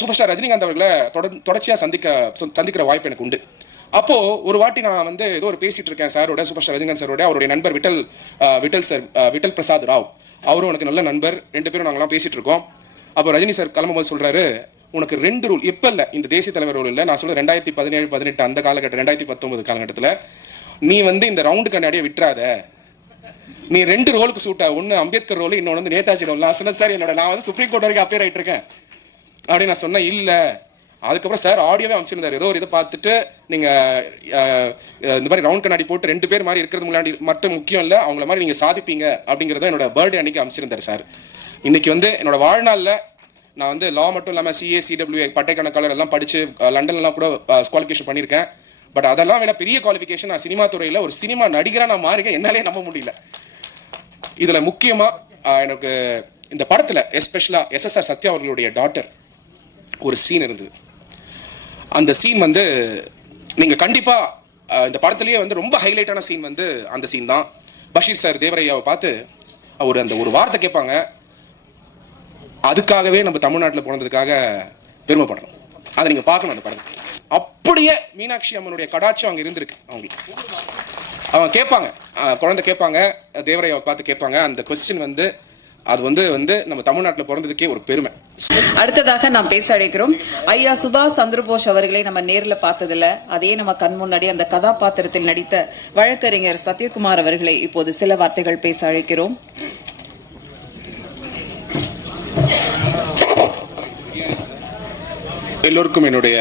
Super star Rajinikanth அவர்களை தொடர் தொடர்ச்சியாக சந்திக்க சந்திக்கிற வாய்ப்பு எனக்கு உண்டு. அப்போ ஒரு வாட்டி நான் வந்து ஏதோ ஒரு பேசிட்டு இருக்கேன் சாரோட சூப்பர் ஸ்டார் ரஜினிகாந்த் சாரோட அவருடைய நண்பர் விட்டல் விட்டல் சார் விட்டல் பிரசாத் ராவ். அவரும் எனக்கு நல்ல நண்பர் ரெண்டு பேரும் நாங்களாம் பேசிட்டு இருக்கோம். அப்போ ரஜினி சார் கிளம்பும்போது சொல்றாரு உனக்கு ரெண்டு ரூல் இப்ப இல்ல இந்த தேசிய தலைவர் ரூல் இல்ல. நான் சொல்ல ரெண்டாயிரத்தி பதினேழு பதினெட்டு அந்த காலகட்டம் ரெண்டாயிரத்தி பத்தொன்பது காலகட்டத்தில். நீ வந்து இந்த ரவுண்டு கண்ணாடியை விட்டுறாத. நீ ரெண்டு ரோலுக்கு சூட்ட ஒன்னு அம்பேத்கர் ரோல் இன்னொன்று வந்து நேதாஜி ரோல் நான் சொன்னேன் சார் என்னோட நான் வந்து சுப்ரீம் கோர்ட் வரைக்கும் அப்பேர் ஆயிட்டு இருக்கேன். அப்படின்னு நான் சொன்னேன் இல்லை. அதுக்கப்புறம் சார் ஆடியோவே அமைச்சிருந்தார் ஏதோ ஒரு இதை பார்த்துட்டு நீங்கள் இந்த மாதிரி ரவுண்ட் கண்ணாடி போட்டு ரெண்டு பேர் மாதிரி இருக்கிறது முன்னாடி மட்டும் முக்கியம் இல்லை அவங்கள மாதிரி நீங்கள் சாதிப்பீங்க அப்படிங்கறத என்னோட பர்த்டே அன்னைக்கு அமைச்சிருந்தார் சார். இன்னைக்கு வந்து என்னோட வாழ்நாளில் நான் வந்து லா மட்டும் இல்லாமல் சிஏ சிடபிள்யூ பட்டை கணக்காளர் எல்லாம் படித்து லண்டன்லாம் கூட குவாலிஃபிகேஷன் பண்ணியிருக்கேன். பட் அதெல்லாம் வேணா பெரிய குவாலிஃபிகேஷன் நான் சினிமா துறையில் ஒரு சினிமா நடிகராக நான் மாறுங்க என்னாலே நம்ப முடியல. இதில் முக்கியமாக எனக்கு இந்த படத்தில் எஸ்பெஷலாக எஸ்எஸ்ஆர் சத்யா அவர்களுடைய டாட்டர் ஒரு சீன் இருந்தது. அந்த சீன் வந்து நீங்கள் கண்டிப்பாக இந்த படத்துலேயே வந்து ரொம்ப ஹைலைட்டான சீன் வந்து அந்த சீன் தான். பஷீர் சார் தேவரையாவை பார்த்து அவர் அந்த ஒரு வார்த்தை கேட்பாங்க. அதுக்காகவே நம்ம தமிழ்நாட்டில் போனதுக்காக பெருமைப்படணும் அதை நீங்கள் பார்க்கணும் அந்த படத்தை அப்படியே மீனாட்சி அம்மனுடைய கடாட்சம் அங்கே இருந்திருக்கு அவங்களுக்கு. அவங்க கேட்பாங்க. குழந்தை கேட்பாங்க. தேவரையாவை பார்த்து கேட்பாங்க. அந்த கொஸ்டின் வந்து அது வந்து வந்து நம்ம தமிழ்நாட்டில் பிறந்ததுக்கே ஒரு பெருமை. அடுத்ததாக நாம் பேச அழைக்கிறோம். ஐயா சுபாஷ் சந்திரபோஸ் அவர்களை நம்ம நேர்ல பார்த்ததில்ல. அதே நம்ம கண் முன்னாடி அந்த கதாபாத்திரத்தில் நடித்த வழக்கறிஞர் சத்யகுமார் அவர்களை இப்போது சில வார்த்தைகள் பேச அழைக்கிறோம். எல்லோருக்கும் என்னுடைய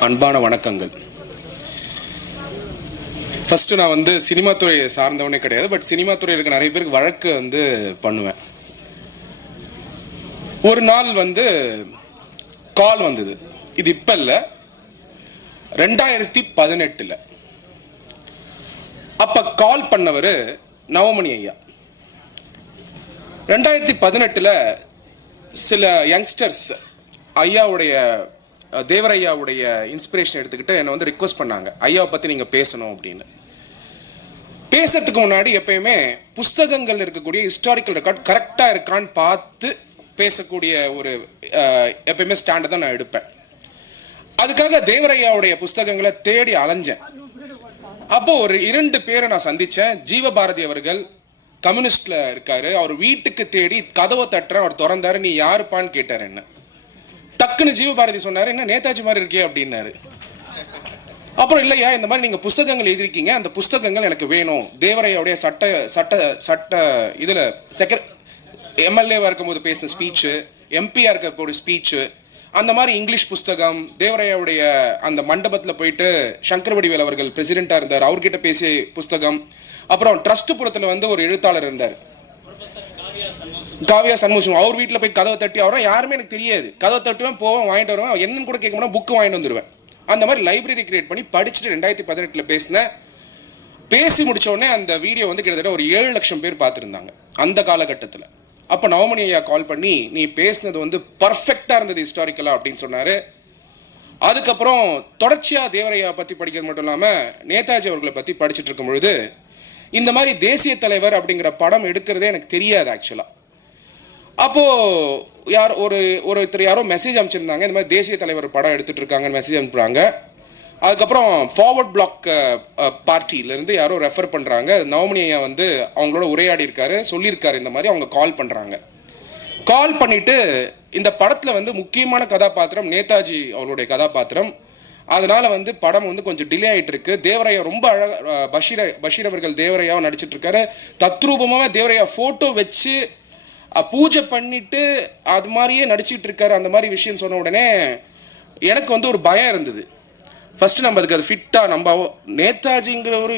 அன்பான வணக்கங்கள். ஃபர்ஸ்ட் நான் வந்து சினிமா துறையை சார்ந்தவனே கிடையாது பட் சினிமா துறையில் இருக்க நிறைய பேருக்கு வழக்கு வந்து பண்ணுவேன். ஒரு நாள் வந்து கால் வந்தது. இது இப்ப இல்ல. ரெண்டாயிரத்தி பதினெட்டுல. அப்ப கால் பண்ணவர் நவமணி ஐயா. ரெண்டாயிரத்தி பதினெட்டுல சில யங்ஸ்டர்ஸ் ஐயாவுடைய தேவரையாவுடைய இன்ஸ்பிரேஷன் எடுத்துக்கிட்டு என்னை வந்து ரிக்வஸ்ட் பண்ணாங்க. ஐயாவை பற்றி நீங்கள் பேசணும் அப்படின்னு. பேசுறதுக்கு முன்னாடி எப்பயுமே புஸ்தகங்கள் இருக்கக்கூடிய ஹிஸ்டாரிக்கல் ரெக்கார்ட் கரெக்டாக இருக்கான்னு பார்த்து பேசக்கூடிய ஒரு எப்பயுமே ஸ்டாண்டை தான் நான் எடுப்பேன். அதுக்காக தேவரையாவுடைய புஸ்தகங்களை தேடி அலைஞ்சேன். அப்போ ஒரு இரண்டு பேரை நான் சந்திச்சேன். ஜீவபாரதி அவர்கள் கம்யூனிஸ்ட்ல இருக்காரு. அவர் வீட்டுக்கு தேடி கதவை தட்டுற அவர் திறந்தாரு. நீ யாருப்பான்னு கேட்டார் என்ன? டக்குன்னு ஜீவபாரதி சொன்னாரு என்ன நேதாஜி மாதிரி இருக்கே அப்படின்னாரு. அப்புறம் இல்லையா இந்த மாதிரி நீங்க புஸ்தகங்கள் எழுதிருக்கீங்க. அந்த புஸ்தகங்கள் எனக்கு வேணும். தேவரையாவுடைய சட்ட சட்ட சட்ட இதுல செக்ர எம்எல்ஏவா இருக்கும்போது பேசின ஸ்பீச்சு எம்பியா இருக்க ஒரு ஸ்பீச்சு அந்த மாதிரி இங்கிலீஷ் புஸ்தகம் தேவரையாவுடைய அந்த மண்டபத்துல போயிட்டு சங்கர் வடிவேல் அவர்கள் பிரசிடெண்ட்டாக இருந்தார். அவர்கிட்ட பேசிய புஸ்தகம். அப்புறம் ட்ரஸ்ட் புறத்தில் வந்து ஒரு எழுத்தாளர் இருந்தார். காவியா சண்முகம் அவர் வீட்டில் போய் கதவை தட்டி அவரும் யாருமே எனக்கு தெரியாது. கதவை தட்டுவேன் போவேன் வாங்கிட்டு வருவேன் என்னன்னு கூட கேட்க புக்கு வாங்கிட்டு வந்துடுவேன் அந்த மாதிரி லைப்ரரி கிரியேட் பண்ணி படிச்சுட்டு ரெண்டாயிரத்தி பதினெட்டில் பேசினேன் பேசி முடிச்ச உடனே அந்த வீடியோ வந்து கிட்டத்தட்ட ஒரு ஏழு லட்சம் பேர் பார்த்துருந்தாங்க அந்த காலகட்டத்தில். அப்போ நவமணி ஐயா கால் பண்ணி நீ பேசினது வந்து பர்ஃபெக்டாக இருந்தது ஹிஸ்டாரிக்கலாக அப்படின்னு சொன்னார். அதுக்கப்புறம் தொடர்ச்சியாக தேவரையா பற்றி படிக்கிறது மட்டும் இல்லாமல் நேதாஜி அவர்களை பற்றி படிச்சுட்டு இருக்கும் பொழுது இந்த மாதிரி தேசிய தலைவர் அப்படிங்கிற படம் எடுக்கிறதே எனக்கு தெரியாது ஆக்சுவலாக அப்போ யார் ஒரு ஒருத்தர் யாரோ மெசேஜ் அனுப்பிச்சிருந்தாங்க. இந்த மாதிரி தேசிய தலைவர் படம் எடுத்துட்டு இருக்காங்கன்னு மெசேஜ் அனுப்புறாங்க. அதுக்கப்புறம் ஃபார்வர்ட் பிளாக் பார்ட்டியிலேருந்து யாரோ ரெஃபர் பண்ணுறாங்க நவமணி வந்து அவங்களோட உரையாடி இருக்காரு. சொல்லியிருக்காரு இந்த மாதிரி அவங்க கால் பண்ணுறாங்க கால் பண்ணிட்டு இந்த படத்தில் வந்து முக்கியமான கதாபாத்திரம் நேதாஜி அவருடைய கதாபாத்திரம். அதனால வந்து படம் வந்து கொஞ்சம் டிலே ஆகிட்டு இருக்கு தேவரையா ரொம்ப அழகாக பஷீர பஷீர் அவர்கள் தேவரையாவும் நடிச்சிட்டு இருக்காரு. தத்ரூபமாக தேவரையா ஃபோட்டோ வச்சு பூஜை பண்ணிட்டு அது மாதிரியே நடிச்சிட்டு இருக்காரு அந்த மாதிரி விஷயம் சொன்ன உடனே எனக்கு வந்து ஒரு பயம் இருந்தது. ஃபர்ஸ்ட் நம்ம அதுக்கு அது ஃபிட்டா நம்ம நேதாஜிங்கிற ஒரு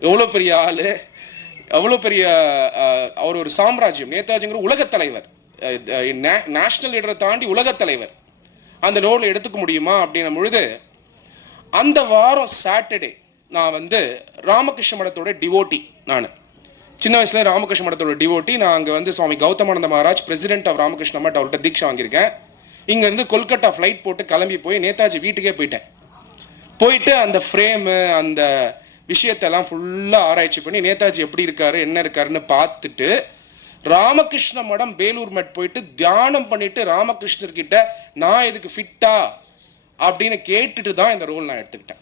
எவ்வளோ பெரிய ஆளு அவ்வளோ பெரிய அவர் ஒரு சாம்ராஜ்யம். நேதாஜிங்கிற உலகத் தலைவர். நேஷனல் லீடரை தாண்டி உலகத் தலைவர். அந்த ரோல் எடுத்துக்க முடியுமா அப்படின்னும் பொழுது அந்த வாரம் சாட்டர்டே நான் வந்து ராமகிருஷ்ண மடத்தோட டிவோட்டி நான். சின்ன வயசுல ராமகிருஷ்ண மடத்தோட டிவோட்டி நான் அங்கே வந்து சுவாமி கௌதமானந்த மகாராஜ் பிரசிடென்ட் ஆஃப் ராமகிருஷ்ண மட் அவர்கிட்ட தீட்சை வாங்கியிருக்கேன். இங்கேருந்து கொல்கட்டா ஃப்ளைட் போட்டு கிளம்பி போய் நேதாஜி வீட்டுக்கே போயிட்டேன். போயிட்டு அந்த ஃப்ரேமு அந்த விஷயத்தெல்லாம் ஃபுல்லாக ஆராய்ச்சி பண்ணி நேதாஜி எப்படி இருக்காரு என்ன இருக்காருன்னு பார்த்துட்டு ராமகிருஷ்ண மடம் பேலூர் மட் போயிட்டு தியானம் பண்ணிட்டு ராமகிருஷ்ணர்கிட்ட நான் இதுக்கு ஃபிட்டா அப்படின்னு கேட்டுட்டு தான் இந்த ரோல் நான் எடுத்துக்கிட்டேன்.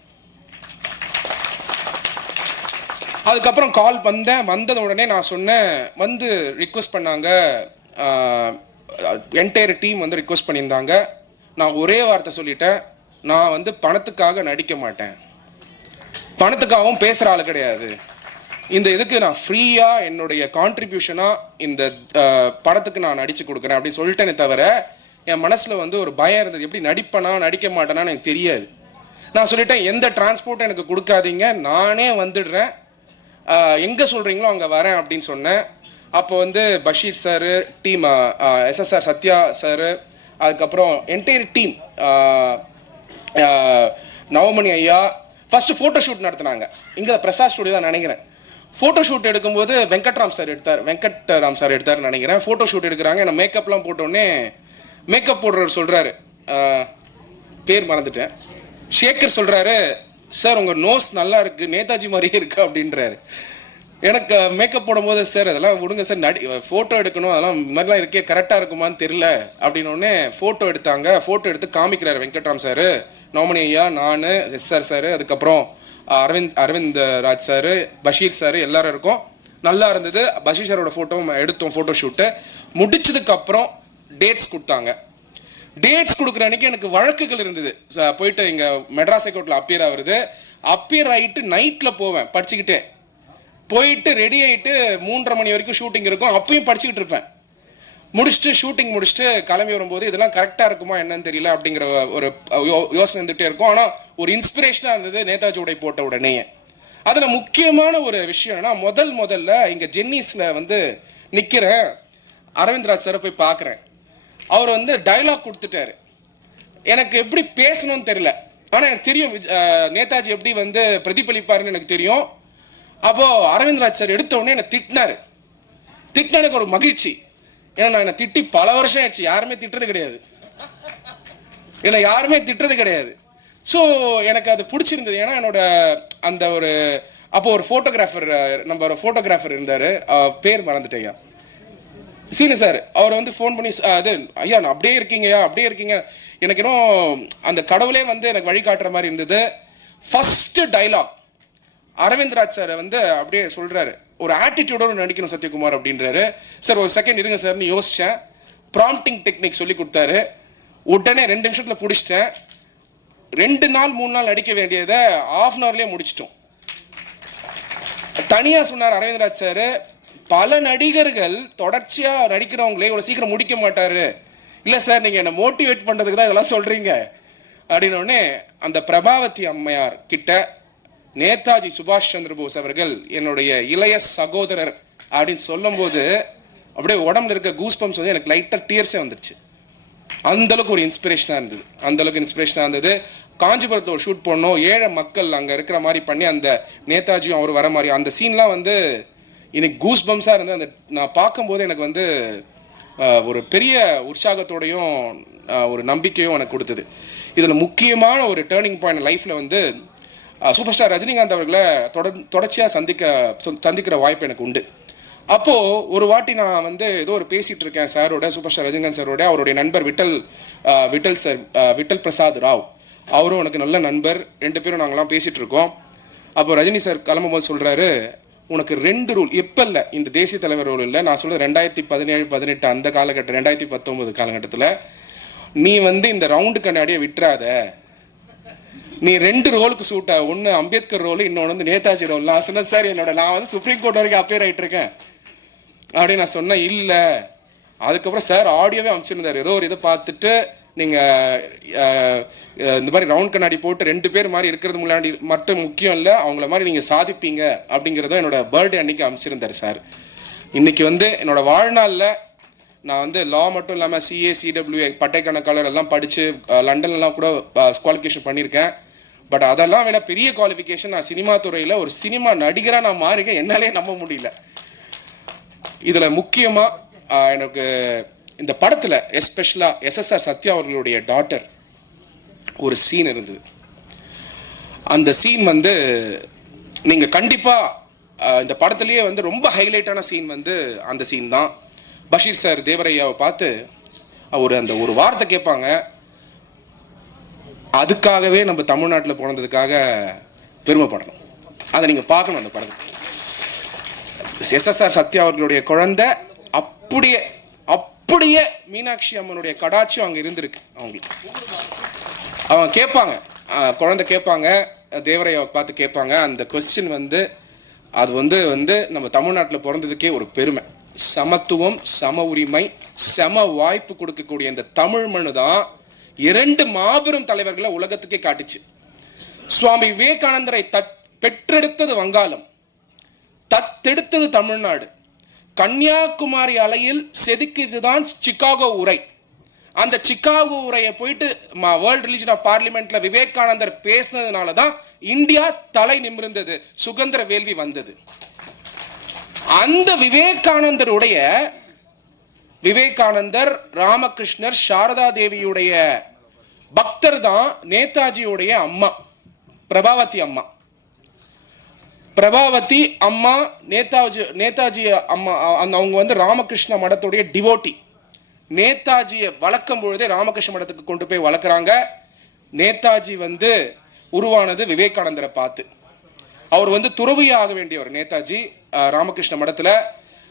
அதுக்கப்புறம் கால் வந்தேன். வந்தது உடனே நான் சொன்னேன். வந்து ரிக்வெஸ்ட் பண்ணாங்க. என்டையர் டீம் வந்து ரிக்வெஸ்ட் பண்ணியிருந்தாங்க. நான் ஒரே வார்த்தை சொல்லிட்டேன். நான் வந்து பணத்துக்காக நடிக்க மாட்டேன். பணத்துக்காகவும் பேசுகிற ஆள் கிடையாது. இந்த இதுக்கு நான் ஃப்ரீயாக என்னுடைய கான்ட்ரிபியூஷனாக இந்த படத்துக்கு நான் நடிச்சு கொடுக்குறேன் அப்படின்னு சொல்லிட்டேனே தவிர என் மனசில் வந்து ஒரு பயம் இருந்தது. எப்படி நடிப்பேனா நடிக்க மாட்டேனான்னு எனக்கு தெரியாது. நான் சொல்லிட்டேன் எந்த டிரான்ஸ்போர்ட்டும் எனக்கு கொடுக்காதீங்க. நானே வந்துடுறேன். எங்கே சொல்கிறீங்களோ அங்கே வரேன் அப்படின்னு சொன்னேன். அப்போ வந்து Basheer sir team SSR Sathya sir அதுக்கப்புறம் என்டையர் டீம் நவமணி ஐயா ஃபஸ்ட்டு ஃபோட்டோ ஷூட் நடத்தினாங்க. இங்கே பிரசாத் ஸ்டுடியோ தான் நினைக்கிறேன். ஃபோட்டோ ஷூட் எடுக்கும்போது வெங்கட்ராம் சார் எடுத்தார். வெங்கட்ராம் சார் எடுத்தார்னு நினைக்கிறேன். ஃபோட்டோ ஷூட் எடுக்கிறாங்க. நான் மேக்கப்லாம் போட்டோடனே மேக்கப் போடுறவர் சொல்கிறாரு பேர் மறந்துட்டேன். ஷேகர் சொல்கிறாரு சார் உங்கள் நோஸ் நல்லா இருக்கு நேதாஜி மாதிரியே இருக்கு அப்படின்றாரு. எனக்கு மேக்கப் போடும்போது சார் அதெல்லாம் விடுங்க சார். நடி ஃபோட்டோ எடுக்கணும் அதெல்லாம் இந்த மாதிரிலாம் இருக்கே கரெக்டாக இருக்குமான்னு தெரில அப்படின்னோடனே ஃபோட்டோ எடுத்தாங்க. ஃபோட்டோ எடுத்து காமிக்கிறாரு வெங்கட்ராம் சார் நோமனி ஐயா நான் எஸ் சார் அதுக்கப்புறம் அரவிந்த் அரவிந்த் ராஜ் சார் பஷீர் சார் எல்லாரும் இருக்கும். நல்லா இருந்தது. பஷீர் சாரோட ஃபோட்டோவும் எடுத்தோம் ஃபோட்டோ ஷூட்டு முடிச்சதுக்கப்புறம் டேட்ஸ் கொடுத்தாங்க. டேட்ஸ் கொடுக்குற அன்னைக்கு எனக்கு வழக்குகள் இருந்தது. ச- போயிட்டு இங்க மெட்ராஸ் ஹைகோர்ட்ல அப்பியர் ஆகுறது. அப்பியர் ஆயிட்டு நைட்ல போவேன் படிச்சுக்கிட்டே. போயிட்டு ரெடி ஆயிட்டு மூன்றரை மணி வரைக்கும் ஷூட்டிங் இருக்கும். அப்பயும் படிச்சுக்கிட்டு இருப்பேன். முடிச்சுட்டு ஷூட்டிங் முடிச்சுட்டு கிளம்பி வரும்போது இதெல்லாம் கரெக்டாக இருக்குமா என்னன்னு தெரியல அப்படிங்கிற ஒரு யோ- யோசனை இருந்துகிட்டே இருக்கும். ஆனால் ஒரு இன்ஸ்பிரேஷனாக இருந்தது நேதாஜி உடை போட்ட உடனே அதில் முக்கியமான ஒரு விஷயம் என்னன்னா முதல் முதல்ல இங்கே ஜென்னிஸில் வந்து நிக்கிறேன். அரவிந்த்ராஜ் சாரை போய் பார்க்குறேன். அவர் வந்து டயலாக் கொடுத்துட்டாரு. எனக்கு எப்படி பேசணும்னு தெரியல. ஆனால் எனக்கு தெரியும் நேதாஜி எப்படி வந்து பிரதிபலிப்பாருன்னு எனக்கு தெரியும். அப்போது அரவிந்த்ராஜ் சார் எடுத்த உடனே என்னை திட்டினார். திட்டின எனக்கு ஒரு மகிழ்ச்சி. ஏன்னா நான் என்னை திட்டி பல வருஷம் ஆயிடுச்சு. யாருமே திட்டுறது கிடையாது. என்னை யாருமே திட்டுறது கிடையாது. ஸோ எனக்கு அது பிடிச்சிருந்தது. ஏன்னா என்னோட அந்த ஒரு அப்போ ஒரு ஃபோட்டோகிராஃபர் நம்ம ஒரு ஃபோட்டோகிராஃபர் இருந்தார். பேர் மறந்துட்டேன் ஐயா. சீனு சார் அவர் வந்து ஃபோன் பண்ணி அது ஐயா நான் அப்படியே இருக்கீங்கய்யா அப்படியே இருக்கீங்க. எனக்கு இன்னும் அந்த கடவுளே வந்து எனக்கு வழிகாட்டுற மாதிரி இருந்தது. ஃபர்ஸ்ட் டைலாக் அரவிந்த்ராஜ் சார் வந்து அப்படியே சொல்றாரு. ஒரு ஆட்டிடியூடோட நடிக்கணும் சத்யகுமார் அப்படின்றாரு. சார் ஒரு செகண்ட் இருங்க சார்னு யோசிச்சேன். ப்ராம்ப்டிங் டெக்னிக் சொல்லி கொடுத்தாரு. உடனே ரெண்டு நிமிஷத்துல பிடிச்சிட்டேன் ரெண்டு நாள் மூணு நாள் நடிக்க வேண்டியதை ஆஃப் அன் அவர்லேயே முடிச்சிட்டோம். தனியாக சொன்னார் அரவிந்த் ராஜ் சார். பல நடிகர்கள் தொடர்ச்சியாக நடிக்கிறவங்களே இவ்வளோ சீக்கிரம் முடிக்க மாட்டாரு. இல்லை சார் நீங்கள் என்னை மோட்டிவேட் பண்ணுறதுக்கு தான் இதெல்லாம் சொல்கிறீங்க அப்படின்ன அந்த பிரபாவதி அம்மையார் கிட்ட நேதாஜி சுபாஷ் சந்திர போஸ் அவர்கள் என்னுடைய இளைய சகோதரர் அப்படின்னு சொல்லும்போது அப்படியே உடம்புல இருக்க கூஸ் பம்ப்ஸ் வந்து எனக்கு லைட்டாக டீர்ஸே வந்துருச்சு. அந்தளவுக்கு ஒரு இன்ஸ்பிரேஷனாக இருந்தது. அந்த அளவுக்கு இருந்தது. காஞ்சிபுரத்தில் ஒரு ஷூட் பண்ணோம் ஏழை மக்கள் அங்கே இருக்கிற மாதிரி பண்ணி அந்த நேதாஜியும் அவர் வர மாதிரி அந்த சீன்லாம் வந்து இன்னைக்கு கூஸ் பம்ஸாக இருந்து அந்த நான் பார்க்கும்போது எனக்கு வந்து ஒரு பெரிய உற்சாகத்தோடையும் ஒரு நம்பிக்கையும் எனக்கு கொடுத்தது. இதில் முக்கியமான ஒரு டேர்னிங் பாயிண்ட் லைஃப்பில் வந்து சூப்பர் ஸ்டார் ரஜினிகாந்த் அவர்களை தொடர் தொடர்ச்சியாக சந்திக்க சொ- சந்திக்கிற வாய்ப்பு எனக்கு உண்டு. அப்போது ஒரு வாட்டி நான் வந்து ஏதோ ஒரு பேசிகிட்டு இருக்கேன் சாரோட சூப்பர் ஸ்டார் ரஜினிகாந்த் சாரோட அவருடைய நண்பர் விட்டல் விட்டல் சார் விட்டல் பிரசாத் ராவ். அவரும் எனக்கு நல்ல நண்பர். ரெண்டு பேரும் நாங்களாம் பேசிகிட்டு இருக்கோம். அப்போ ரஜினி சார் கிளம்பும்போது சொல்கிறாரு உனக்கு ரெண்டு ரூல் இப்ப இல்ல இந்த தேசிய தலைவர் ரூல் இல்ல நான் சொல்ல ரெண்டாயிரத்தி பதினேழு பதினெட்டு அந்த காலகட்டம் ரெண்டாயிரத்தி பத்தொன்பது காலகட்டத்துல நீ வந்து இந்த ரவுண்டு கண்ணாடியை விட்டுறாத. நீ ரெண்டு ரோலுக்கு சூட் ஆகும் ஒன்னு அம்பேத்கர் ரோல் இன்னொன்று வந்து நேதாஜி ரோல் நான் சொன்னேன் சார் என்னோட நான் வந்து சுப்ரீம் கோர்ட் வரைக்கும் அப்பேர் ஆயிட்டு இருக்கேன். அப்படின்னு நான் சொன்னேன் இல்ல. அதுக்கப்புறம் சார் ஆடியோவே அமைச்சிருந்தாரு. ஏதோ ஒரு இதை பார்த்துட்டு நீங்கள் இந்த மாதிரி ரவுண்ட் கண்ணாடி போட்டு ரெண்டு பேர் மாதிரி இருக்கிறது முன்னாடி மட்டும் முக்கியம் இல்லை அவங்கள மாதிரி நீங்கள் சாதிப்பீங்க அப்படிங்கறத என்னோட பர்த்டே அன்னைக்கு அமைச்சிருந்தார் சார். இன்னைக்கு வந்து என்னோட வாழ்நாளில் நான் வந்து லா மட்டும் இல்லாமல் சிஏ சிடபிள்யூ பட்டை கணக்காளர் எல்லாம் படித்து லண்டன்லாம் கூட குவாலிஃபிகேஷன் பண்ணியிருக்கேன் பட் அதெல்லாம் வேணால் பெரிய குவாலிஃபிகேஷன் நான் சினிமா துறையில் ஒரு சினிமா நடிகராக நான் மாறிக்க என்னாலே நம்ப முடியல. இதில் முக்கியமாக எனக்கு இந்த படத்தில் எஸ்பெஷலாக எஸ்எஸ்ஆர் சத்யா அவர்களுடைய டாட்டர் ஒரு சீன் இருந்தது. அந்த சீன் வந்து நீங்கள் கண்டிப்பாக இந்த படத்துலேயே வந்து ரொம்ப ஹைலைட்டான சீன் வந்து அந்த சீன் தான். பஷீர் சார் தேவரையாவை பார்த்து அவர் அந்த ஒரு வார்த்தை கேட்பாங்க. அதுக்காகவே நம்ம தமிழ்நாட்டில் பிறந்ததுக்காக பெருமைப்படணும். அதை நீங்கள் பார்க்கணும் அந்த படத்தை. எஸ்எஸ்ஆர் சத்யா அவர்களுடைய குழந்தை அப்படியே அப் அப்படியே மீனாட்சி அம்மனுடைய கடாட்சியம் அங்க இருந்திருக்கு அவங்களுக்கு. அவங்க கேட்பாங்க. குழந்தை கேட்பாங்க. தேவரையை பார்த்து கேட்பாங்க. அந்த கொஸ்டின் வந்து அது வந்து வந்து நம்ம தமிழ்நாட்டில் பிறந்ததுக்கே ஒரு பெருமை. சமத்துவம் சம உரிமை சம வாய்ப்பு கொடுக்கக்கூடிய இந்த தமிழ் மனு தான் இரண்டு மாபெரும் தலைவர்களை உலகத்துக்கே காட்டுச்சு. சுவாமி விவேகானந்தரை தட்- பெற்றெடுத்தது வங்காளம். தத்தெடுத்தது தமிழ்நாடு. கன்னியாகுமரி அலையில் செதுக்கியதுதான் சிக்காகோ உரை. அந்த சிக்காகோ உரையை போயிட்டு வேர்ல்ட் ரிலிஜன் ஆஃப் பார்லிமெண்ட்ல விவேகானந்தர் பேசினதுனால தான் இந்தியா தலை நிமிர்ந்தது சுதந்திர வேள்வி வந்தது. அந்த விவேகானந்தருடைய விவேகானந்தர் ராமகிருஷ்ணர் சாரதா தேவியுடைய பக்தர் தான் நேதாஜியுடைய அம்மா பிரபாவதி அம்மா. பிரபாவதி அம்மா நேதாஜி நேதாஜி அம்மா அந்த அவங்க வந்து ராமகிருஷ்ண மடத்துடைய டிவோட்டி நேதாஜியை வளர்க்கும் பொழுதே ராமகிருஷ்ண மடத்துக்கு கொண்டு போய் வளர்க்குறாங்க. நேதாஜி வந்து உருவானது விவேகானந்தரை பார்த்து. அவர் வந்து துறவியாக ஆக வேண்டியவர் நேதாஜி ராமகிருஷ்ண மடத்தில்.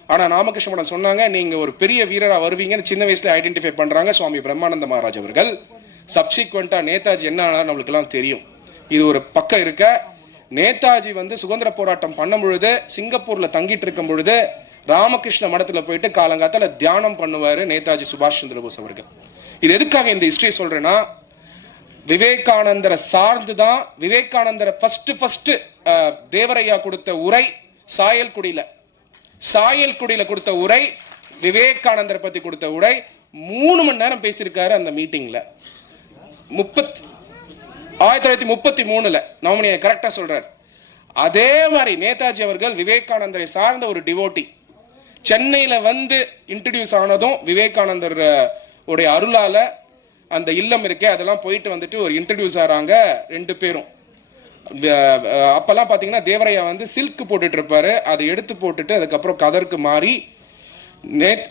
ஆனால் ராமகிருஷ்ண மடம் சொன்னாங்க நீங்கள் ஒரு பெரிய வீரராக வருவீங்கன்னு சின்ன வயசில் ஐடென்டிஃபை பண்ணுறாங்க சுவாமி பிரம்மானந்த மகாராஜ் அவர்கள். சப்சிக்வெண்டா நேதாஜி என்ன ஆனாலும் நம்மளுக்கெல்லாம் தெரியும். இது ஒரு பக்கம் இருக்க நேதாஜி வந்து சுதந்திர போராட்டம் பண்ணும் பொழுது சிங்கப்பூர்ல தங்கிட்டு இருக்கும் பொழுது ராமகிருஷ்ண மடத்துல போயிட்டு காலங்காத்தால தியானம் பண்ணுவாரு நேதாஜி சுபாஷ் சந்திர போஸ் அவர்கள். இது எதுக்காக இந்த ஹிஸ்டரி சொல்றேன்னா விவேகானந்தரை சார்ந்து தான் விவேகானந்தரை ஃபர்ஸ்ட் ஃபர்ஸ்ட் தேவரையா கொடுத்த உரை சாயல் குடியில சாயல் குடியில கொடுத்த உரை விவேகானந்தரை பத்தி கொடுத்த உரை மூணு மணி நேரம் பேசியிருக்காரு அந்த மீட்டிங்ல முப்பத்தி ஆயிரத்தி தொள்ளாயிரத்தி முப்பத்தி மூணுல நவமணியை கரெக்டா சொல்றாரு. அதே மாதிரி நேதாஜி அவர்கள் விவேகானந்தரை சார்ந்த ஒரு டிவோட்டி சென்னையில வந்து இன்ட்ரடியூஸ் ஆனதும் விவேகானந்தர் உடைய அருளால அந்த இல்லம் இருக்கே அதெல்லாம் போயிட்டு வந்துட்டு ஒரு இன்ட்ரடியூஸ் ஆறாங்க ரெண்டு பேரும். அப்பெல்லாம் பாத்தீங்கன்னா தேவரையா வந்து சில்க் போட்டுட்டு இருப்பாரு. அதை எடுத்து போட்டுட்டு அதுக்கப்புறம் கதருக்கு மாறி நேத்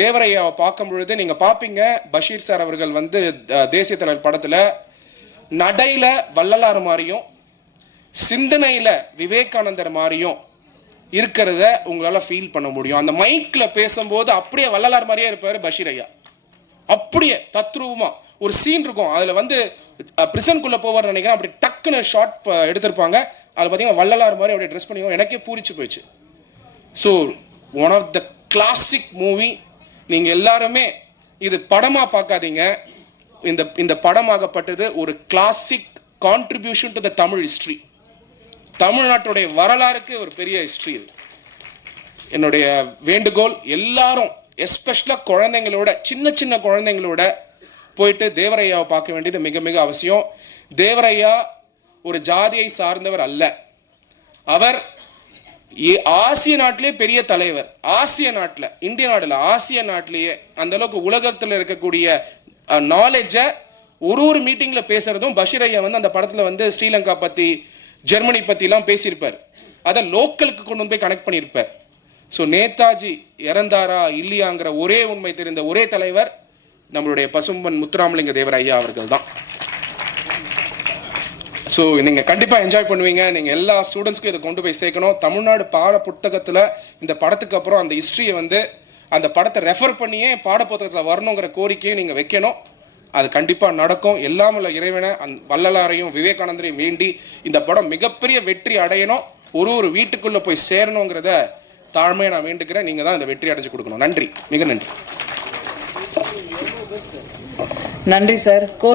தேவரையாவை பார்க்கும் பொழுது நீங்க பாப்பீங்க பஷீர் சார் அவர்கள் வந்து தேசிய தலைவர் படத்துல நடையில வள்ளலார் மாதிரியும் சிந்தனையில விவேகானந்தர் மாதிரியும் இருக்கிறத உங்களால ஃபீல் பண்ண முடியும். அந்த மைக்ல பேசும்போது அப்படியே வள்ளலார் மாதிரியே இருப்பாரு பஷீர் ஐயா. அப்படியே தத்ரூபமா ஒரு சீன் இருக்கும். அதுல வந்து பிரிசன்குள்ள போவார் நினைக்கிறேன். அப்படி டக்குன்னு ஷார்ட் எடுத்திருப்பாங்க. அது பாத்தீங்கன்னா வள்ளலார் மாதிரி அப்படியே ட்ரெஸ் பண்ணி எனக்கே பூரிச்சு போயிடுச்சு. So one of the classic movie நீங்க எல்லாருமே இது படமா பார்க்காதீங்க. இந்த இந்த படமாகப்பட்டது ஒரு classic contribution to the Tamil history தமிழ்நாட்டுடைய வரலாறுக்கு ஒரு பெரிய ஹிஸ்ட்ரி இது. என்னுடைய வேண்டுகோள் எல்லாரும் எஸ்பெஷலாக குழந்தைங்களோட சின்ன சின்ன குழந்தைங்களோட போயிட்டு தேவரையாவை பார்க்க வேண்டியது மிக மிக அவசியம். தேவரையா ஒரு ஜாதியை சார்ந்தவர் அல்ல. அவர் ஏ- ஆசிய நாட்டிலே பெரிய தலைவர். ஆசிய நாட்டில் இந்திய நாடுல ஆசிய நாட்டிலேயே அந்த அளவுக்கு உலகத்தில் இருக்கக்கூடிய நாலேஜை ஒரு ஒரு மீட்டிங்கில் பேசுகிறதும் பஷீர் ஐயா வந்து அந்த படத்தில் வந்து ஸ்ரீலங்கா பற்றி ஜெர்மனி பற்றிலாம் பேசியிருப்பார். அதை லோக்கலுக்கு கொண்டு போய் கனெக்ட் பண்ணியிருப்பார். ஸோ நேதாஜி இறந்தாரா இல்லையாங்கிற ஒரே உண்மை தெரிந்த ஒரே தலைவர் நம்மளுடைய பசும்பன் முத்துராமலிங்க தேவர் ஐயா அவர்கள் தான். ஸோ நீங்கள் கண்டிப்பாக என்ஜாய் பண்ணுவீங்க. நீங்கள் எல்லா ஸ்டூடெண்ட்ஸ்க்கும் இதை கொண்டு போய் சேர்க்கணும். தமிழ்நாடு பாட புத்தகத்தில் இந்த படத்துக்கு அப்புறம் அந்த ஹிஸ்ட்ரியை வந்து அந்த படத்தை ரெஃபர் பண்ணியே பாடப்புத்தகத்தில் வரணுங்கிற கோரிக்கையை நீங்கள் வைக்கணும். அது கண்டிப்பாக நடக்கும். எல்லாம் உள்ள இறைவனை அந் வள்ளலாரையும் விவேகானந்தரையும் வேண்டி இந்த படம் மிகப்பெரிய வெற்றி அடையணும். ஒரு ஒரு வீட்டுக்குள்ளே போய் சேரணுங்கிறத தாழ்மையை நான் வேண்டுக்கிறேன் நீங்கள் தான் இந்த வெற்றி அடைஞ்சு கொடுக்கணும். நன்றி. மிக நன்றி. நன்றி சார்.